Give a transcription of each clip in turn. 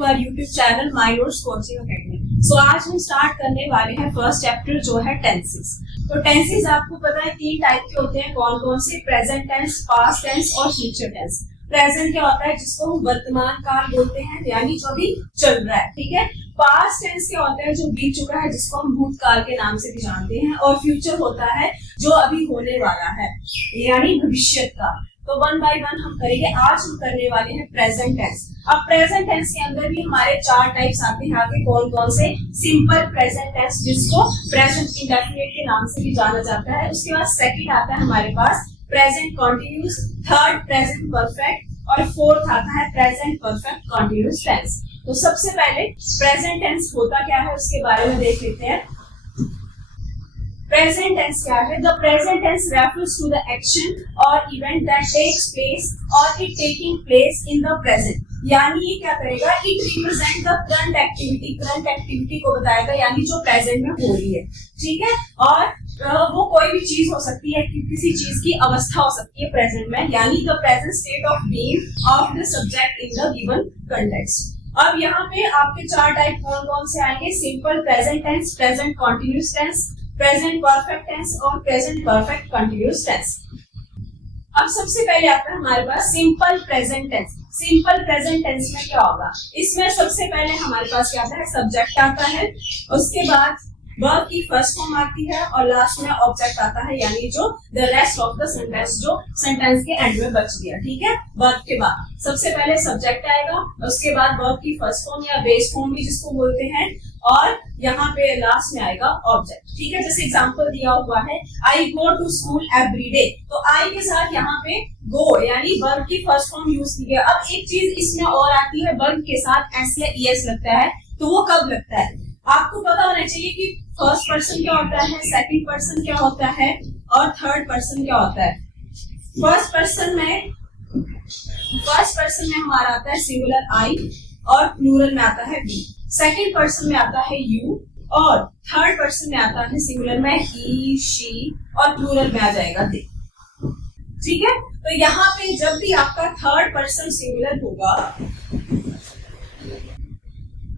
YouTube channel my notes coaching academy. So आज हम start करने वाले हैं फर्स्ट चैप्टर जो है टेंसेस। तो टेंसेस आपको पता है तीन टाइप के होते हैं, कौन कौन से? प्रेजेंट टेंस, पास्ट टेंस और फ्यूचर टेंस। प्रेजेंट क्या होता है? जिसको हम वर्तमान काल बोलते हैं, यानी जो अभी चल रहा है, ठीक है। पास्ट टेंस क्या होता है? जो बीत चुका है, जिसको हम भूतकाल के नाम से भी जानते हैं। और फ्यूचर होता है जो अभी होने वाला है, यानी भविष्य का। तो वन बाय वन हम करेंगे। आज हम करने वाले हैं प्रेजेंट टेंस। अब प्रेजेंट टेंस के अंदर भी हमारे चार टाइप्स आते हैं आगे, कौन कौन से? सिंपल प्रेजेंट टेंस, जिसको प्रेजेंट इंडेफिनिट के नाम से भी जाना जाता है। उसके बाद सेकंड आता है हमारे पास present continuous, third present perfect और फोर्थ आता है प्रेजेंट परफेक्ट कंटीन्यूअस टेंस। तो सबसे पहले प्रेजेंट टेंस होता क्या है उसके बारे में देख लेते हैं। प्रेजेंट टेंस क्या है? The present tense refers to the action और इवेंट दैट टेक्स प्लेस और it taking place in the present. यानी ये क्या करेगा? It represent the current activity, current activity को बताएगा, यानी जो प्रेजेंट में हो रही है, ठीक है। और वो कोई भी चीज हो सकती है, किसी चीज की अवस्था हो सकती है प्रेजेंट में, यानी the present state of being of the subject in the given context. अब यहाँ पे आपके चार टाइप कौन कौन से आएंगे? Simple present tense, present continuous tense, present perfect tense और प्रेजेंट परफेक्ट कंटीन्यूअस टेंस। अब सबसे पहले आता है हमारे पास simple present tense. Simple present tense में क्या होगा? इसमें सबसे पहले हमारे पास क्या आता है? सब्जेक्ट आता है, उसके बाद वर्ब की फर्स्ट फॉर्म आती है और लास्ट में ऑब्जेक्ट आता है, यानी जो the rest of the sentence, जो सेंटेंस के एंड में बच गया, ठीक है। वर्ब के बाद सबसे पहले सब्जेक्ट आएगा, उसके बाद वर्ब की फर्स्ट फॉर्म या बेस फॉर्म भी जिसको बोलते हैं, और यहाँ पे लास्ट में आएगा ऑब्जेक्ट, ठीक है। जैसे एग्जांपल दिया हुआ है, I go to school every day. तो आई के साथ यहाँ पे गो यानी वर्ब की फर्स्ट फॉर्म यूज की गई। अब एक चीज इसमें और आती है, वर्ब के साथ एस या ईएस लगता है, तो वो कब लगता है? आपको पता होना चाहिए कि फर्स्ट पर्सन क्या होता है, सेकंड पर्सन क्या होता है और थर्ड पर्सन क्या होता है। फर्स्ट पर्सन में हमारा आता है सिंगुलर आई और प्लूरल में आता है वी। सेकंड पर्सन में आता है यू और थर्ड पर्सन में आता है सिंगुलर में ही, शी और प्लूरल में आ जाएगा दे, ठीक है। तो यहाँ पे जब भी आपका थर्ड पर्सन सिंगुलर होगा,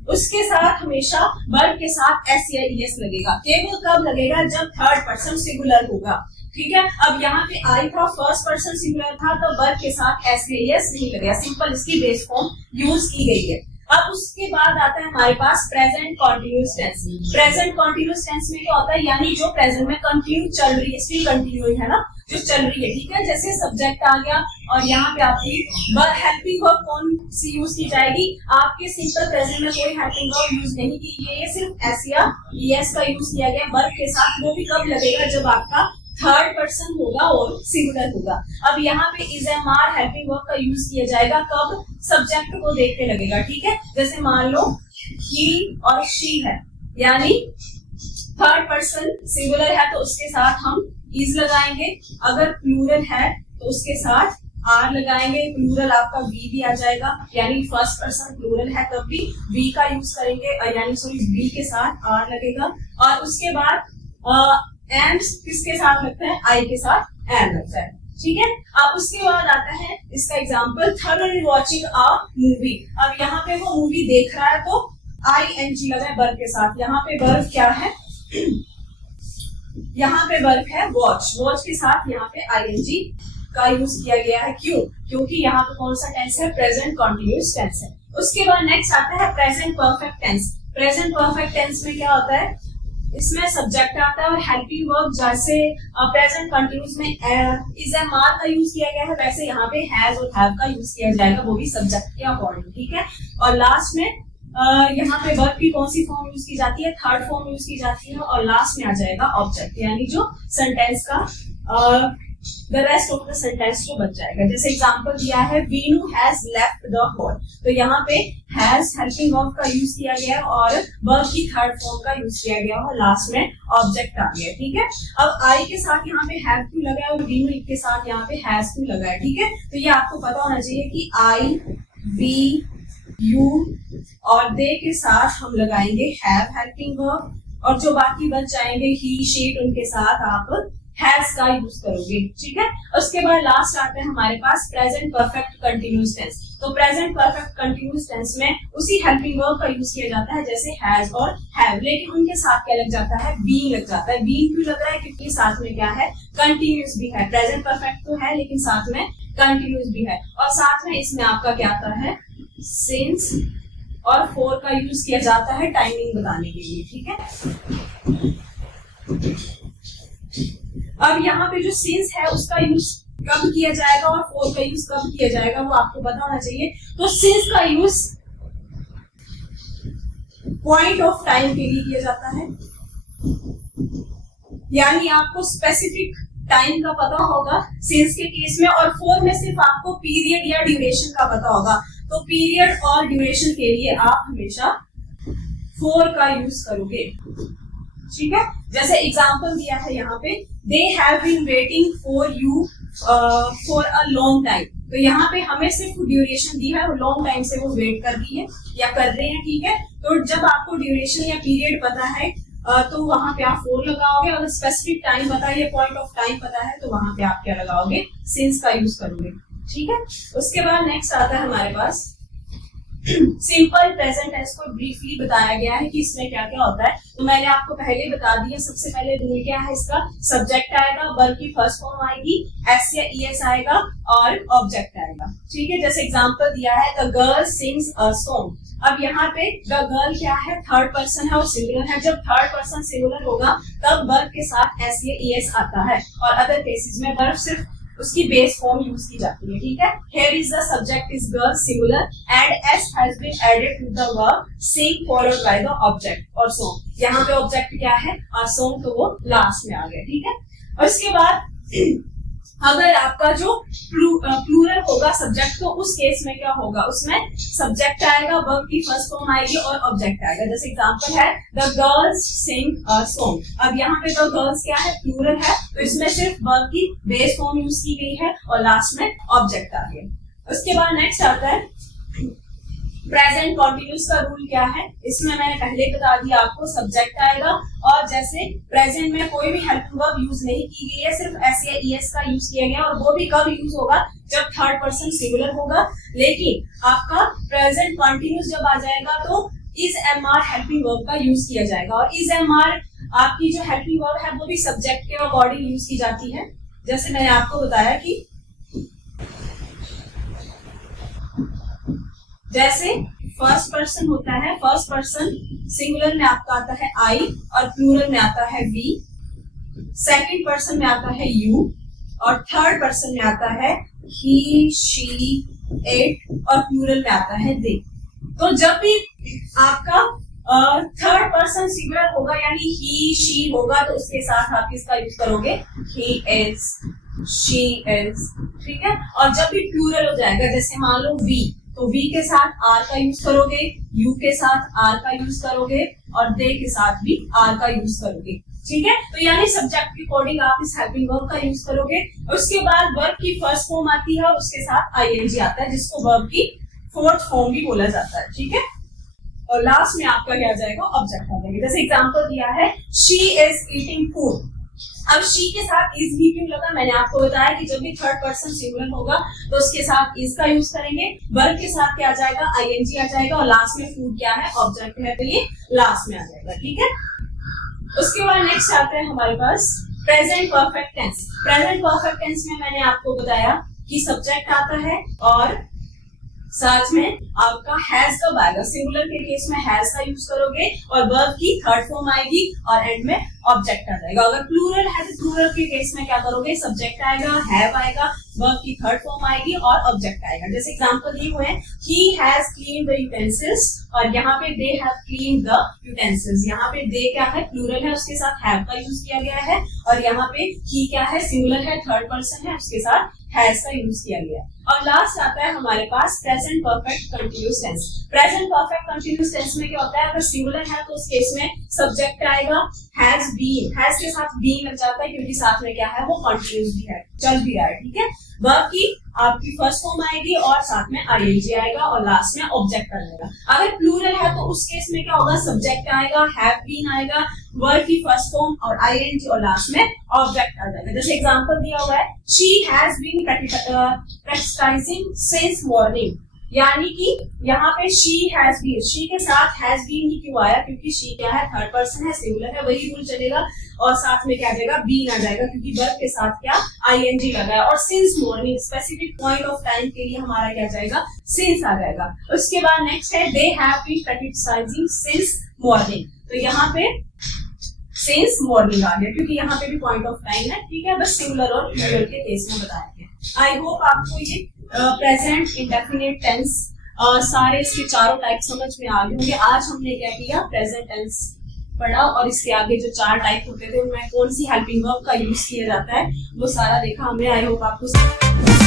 उसके साथ हमेशा वर्ब के साथ एस या ईएस लगेगा। केवल कब लगेगा? जब थर्ड पर्सन सिंगुलर होगा, ठीक है। अब यहाँ पे आई था, फर्स्ट पर्सन सिंगुलर था, तो वर्ब के साथ एस या ईएस नहीं लगेगा, सिंपल इसकी बेस फॉर्म यूज की गई है। अब उसके बाद आता है हमारे पास present continuous tense. Present continuous tense में क्या होता है? यानी जो प्रेजेंट में कंटिन्यू चल रही है, स्टिल कंटिन्यू है ना, जो चल रही है, ठीक है। जैसे सब्जेक्ट आ गया और यहाँ पे आपकी हेल्पिंग वर्ब कौन सी यूज की जाएगी? आपके सिंपल प्रेजेंट में कोई हेल्पिंग वर्ब यूज नहीं की गई है, सिर्फ एस या ईएस का यूज किया गया वर्ब के साथ। वो भी कब लगेगा? जब आपका थर्ड पर्सन होगा और सिंगुलर होगा। अब यहाँ पे is am are helping verb का यूज किया जाएगा कब? सब्जेक्ट को देख के लगेगा, ठीक है। जैसे मान लो ही और शी है, यानी थर्ड पर्सन सिंगुलर है तो उसके साथ हम इज लगाएंगे, अगर प्लूरल है तो उसके साथ आर लगाएंगे, प्लूरल आपका वी भी आ जाएगा, यानी फर्स्ट पर्सन प्लूरल है तब भी वी का यूज करेंगे, यानी सॉरी वी के साथ आर लगेगा। और उसके बाद एम किसके साथ लगता है? आई के साथ एम लगता है, ठीक है। अब उसके बाद आता है इसका example, third watching a movie. अब यहाँ पे वो मूवी देख रहा है तो आई एन जी लगा है वर्ब के साथ। यहाँ पे वर्ब क्या है? यहाँ पे वर्ब है वॉच, वॉच के साथ यहाँ पे आईएनजी का यूज किया गया है। क्यों? क्योंकि यहाँ पे कौन सा टेंस है? प्रेजेंट कॉन्टिन्यूअस टेंस है। उसके बाद नेक्स्ट आता है present perfect tense. Present perfect tense में क्या होता है? इसमें सब्जेक्ट आता है और हेल्पिंग वर्ब, जैसे प्रेजेंट कंटिन्यूअस में इज एम आर का यूज किया गया है, वैसे यहाँ पे हैज और हैव का यूज किया जाएगा, वो भी सब्जेक्ट के अकॉर्डिंग, ठीक है। और लास्ट में यहाँ पे वर्ब की कौन सी फॉर्म यूज की जाती है? थर्ड फॉर्म यूज की जाती है और लास्ट में आ जाएगा ऑब्जेक्ट, यानी जो सेंटेंस का the rest of the sentence जो बच जाएगा। जैसे एग्जांपल दिया है, Vinu has left the hall, तो यहाँ पे हैज हेल्पिंग वर्ब का यूज किया गया और वर्ब की थर्ड फॉर्म का यूज किया गया और लास्ट में ऑब्जेक्ट आ गया, ठीक है। अब आई के साथ यहाँ पे हैव टू लगा है और वीनू के साथ यहाँ पे हैज टू लगा है, ठीक है। तो ये आपको पता होना चाहिए कि आई, वी, यू और दे के साथ हम लगाएंगे हैव हेल्पिंग वर्ब, और जो बाकी बच जाएंगे ही, शी, उनके साथ आप हैज का यूज करोगे, ठीक है। उसके बाद लास्ट आता है हमारे पास प्रेजेंट परफेक्ट कंटिन्यूअस टेंस। तो प्रेजेंट परफेक्ट कंटिन्यूअस टेंस में उसी हेल्पिंग वर्ब का यूज किया जाता है जैसे हैज और हैव, लेकिन उनके साथ क्या लग जाता है, बीइंग लग जाता है। बीइंग क्यों लग रहा है, क्योंकि साथ में क्या है, कंटिन्यूअस भी है। प्रेजेंट परफेक्ट तो है लेकिन साथ में कंटिन्यूअस भी है, और साथ में इसमें आपका क्या आता है, सिंस और फॉर का यूज किया जाता है टाइमिंग बताने के लिए, ठीक है। अब यहाँ पे जो सिंस है उसका यूज कब किया जाएगा और फॉर का यूज कब किया जाएगा वो आपको पता होना चाहिए। तो सिंस का यूज पॉइंट ऑफ टाइम के लिए किया जाता है, यानी आपको स्पेसिफिक टाइम का पता होगा सिंस के केस में, और फॉर में सिर्फ आपको पीरियड या ड्यूरेशन का पता होगा। तो पीरियड और ड्यूरेशन के लिए आप हमेशा फॉर का यूज करोगे, ठीक है। जैसे एग्जांपल दिया है यहाँ पे, they have been waiting for you for a long time. तो यहाँ पे हमें सिर्फ ड्यूरेशन दी है और लॉन्ग टाइम से वो वेट कर रही है या कर रहे हैं, ठीक है। तो जब आपको ड्यूरेशन या पीरियड पता है तो वहां पे आप फॉर लगाओगे, अगर स्पेसिफिक टाइम पता है, पॉइंट ऑफ टाइम पता है, तो वहां पे आप क्या लगाओगे, सिंस का यूज करोगे, ठीक है। उसके बाद नेक्स्ट आता है हमारे पास सिंपल प्रेजेंट टेंस को ब्रीफली बताया गया है कि इसमें क्या क्या होता है। तो मैंने आपको पहले बता दिया, सबसे पहले रूल क्या है इसका, सब्जेक्ट आएगा, वर्ब की फर्स्ट फॉर्म आएगी, एस या ईएस आएगा और ऑब्जेक्ट आएगा, ठीक है। जैसे एग्जांपल दिया है, the girl sings a song. अब यहाँ पे द गर्ल क्या है, थर्ड पर्सन है और सिंगुलर है। जब थर्ड पर्सन सिंगुलर होगा तब वर्ब के साथ एस या ईएस आता है, और अदर केसेस में वर्ब सिर्फ उसकी बेस फॉर्म यूज की जाती है, ठीक है। Here is the subject is girl singular and s has been added to the verb sing followed by the object और song। यहाँ पे ऑब्जेक्ट क्या है, और song तो वो लास्ट में आ गया, ठीक है। और इसके बाद अगर आपका जो प्लूरल होगा सब्जेक्ट, तो उस केस में क्या होगा, उसमें सब्जेक्ट आएगा, वर्ब की फर्स्ट फॉर्म आएगी और ऑब्जेक्ट आएगा। जैसे एग्जांपल है, the girls sing a song. अब यहाँ पे द गर्ल्स क्या है, प्लूरल है, तो इसमें सिर्फ वर्ब की बेस फॉर्म यूज की गई है और लास्ट में ऑब्जेक्ट आ गया। उसके बाद नेक्स्ट आता है प्रेजेंट कॉन्टिन्यूस का रूल क्या है। इसमें मैंने पहले बता दिया आपको, सब्जेक्ट आएगा, और जैसे प्रेजेंट में कोई भी हेल्पिंग वर्ब यूज नहीं की गई है, सिर्फ एस या ईएस का यूज किया गया, और वो भी कब यूज होगा, जब थर्ड पर्सन सिंगुलर होगा। लेकिन आपका प्रेजेंट कॉन्टिन्यूस जब आ जाएगा तो is am are helping verb का यूज किया जाएगा, और इज एम आर आपकी जो हेल्पिंग वर्ब है वो भी सब्जेक्ट के अकॉर्डिंग यूज की जाती है। जैसे मैंने आपको बताया कि जैसे फर्स्ट पर्सन होता है, फर्स्ट पर्सन सिंगुलर में आपका आता है आई और प्लूरल में आता है वी, सेकंड पर्सन में आता है यू, और थर्ड पर्सन में आता है ही, शी, इट, और प्लूरल में आता है दे। तो जब भी आपका थर्ड पर्सन सिंगुलर होगा यानी ही, शी होगा, तो उसके साथ आप किसका यूज करोगे, ही इज, शी इज, ठीक है। और जब भी प्लूरल हो जाएगा, जैसे मान लो वी, तो वी के साथ आर का यूज करोगे, यू के साथ आर का यूज करोगे, और दे के साथ भी आर का यूज करोगे, ठीक है। तो यानी सब्जेक्ट के अकॉर्डिंग आप इस हेल्पिंग वर्ब का यूज करोगे। उसके बाद वर्ब की फर्स्ट फॉर्म आती है और उसके साथ आईएनजी आता है, जिसको वर्ब की फोर्थ फॉर्म भी बोला जाता है, ठीक है। और लास्ट में आपका क्या आ जाएगा, ऑब्जेक्ट आ जाएगा। जैसे एग्जांपल दिया है, शी इज ईटिंग फूड। अब शी के साथ इज भी क्यों लगा, मैंने आपको बताया कि जब भी थर्ड पर्सन सिंगुलर होगा तो उसके साथ इज का यूज करेंगे, वर्ब के साथ क्या आ जाएगा, आईएनजी आ जाएगा, और लास्ट में फूड क्या है, ऑब्जेक्ट है, तो ये लास्ट में आ जाएगा, ठीक है। उसके बाद नेक्स्ट आता है हमारे पास present perfect tense. Present perfect tense में मैंने आपको बताया कि सब्जेक्ट आता है और साथ में आपका हैज कब आएगा, सिंगुलर के केस में हैज का यूज करोगे, और वर्ब की थर्ड फॉर्म आएगी, और एंड में ऑब्जेक्ट आ जाएगा। अगर प्लूरल है तो प्लूरल के केस में क्या करोगे, सब्जेक्ट आएगा, हैव आएगा, वर्ब की थर्ड फॉर्म आएगी और ऑब्जेक्ट आएगा। जैसे एग्जांपल दिए हुए हैं, he has clean the utensils, और यहाँ पे they have clean the utensils. यहाँ पे दे क्या है, प्लूरल है, उसके साथ हैव का यूज किया गया है, और यहाँ पे ही क्या है, सिंगुलर है, थर्ड पर्सन है, उसके साथ हैज का यूज किया गया। और लास्ट आता है हमारे पास present perfect continuous tense. Present perfect continuous tense में क्या होता है, अगर सिंगुलर है तो उस केस में सब्जेक्ट आएगा, हैज के साथ बीन लग जाता है क्योंकि साथ में क्या है, वो कंटिन्यूसली है, चल भी रहा है, ठीक है। वर्ब की आपकी फर्स्ट फॉर्म आएगी और साथ में आईएनजी आएगा और लास्ट में ऑब्जेक्ट आएगा। अगर प्लूरल है तो उस केस में क्या होगा, सब्जेक्ट आएगा, हैव बीन आएगा, वर्ब की फर्स्ट फॉर्म और आईएनजी और लास्ट में ऑब्जेक्ट आ जाएगा। जैसे एग्जांपल दिया हुआ है, she has been practising since morning, यानी कि यहाँ पे शी हैज बीन, शी के साथ हैज बीन ही क्यों आया, क्योंकि शी क्या है, थर्ड पर्सन है, सिंगुलर है, वही रूल चलेगा और साथ में क्या आ जाएगा, बीन आ जाएगा क्योंकि वर्ब के साथ क्या आईएनजी लगा है। और since morning specific point of time के लिए हमारा क्या जाएगा, सिंस आ जाएगा। उसके बाद नेक्स्ट है they have been practising since morning, तो यहाँ पे सिंस मॉर्निंग आ गया क्योंकि यहाँ पे भी पॉइंट ऑफ टाइम है, ठीक है, बस सिंगुलर और प्लूरल के केस में बताया गया। आई होप आपको ये प्रेजेंट इंडेफिनिट टेंस सारे इसके चारों टाइप समझ में आ गए होंगे। आज हमने क्या किया, प्रेजेंट टेंस पढ़ा और इसके आगे जो 4 टाइप होते थे उनमें कौन सी हेल्पिंग वर्ब का यूज किया जाता है वो सारा देखा हमने। आई होप आपको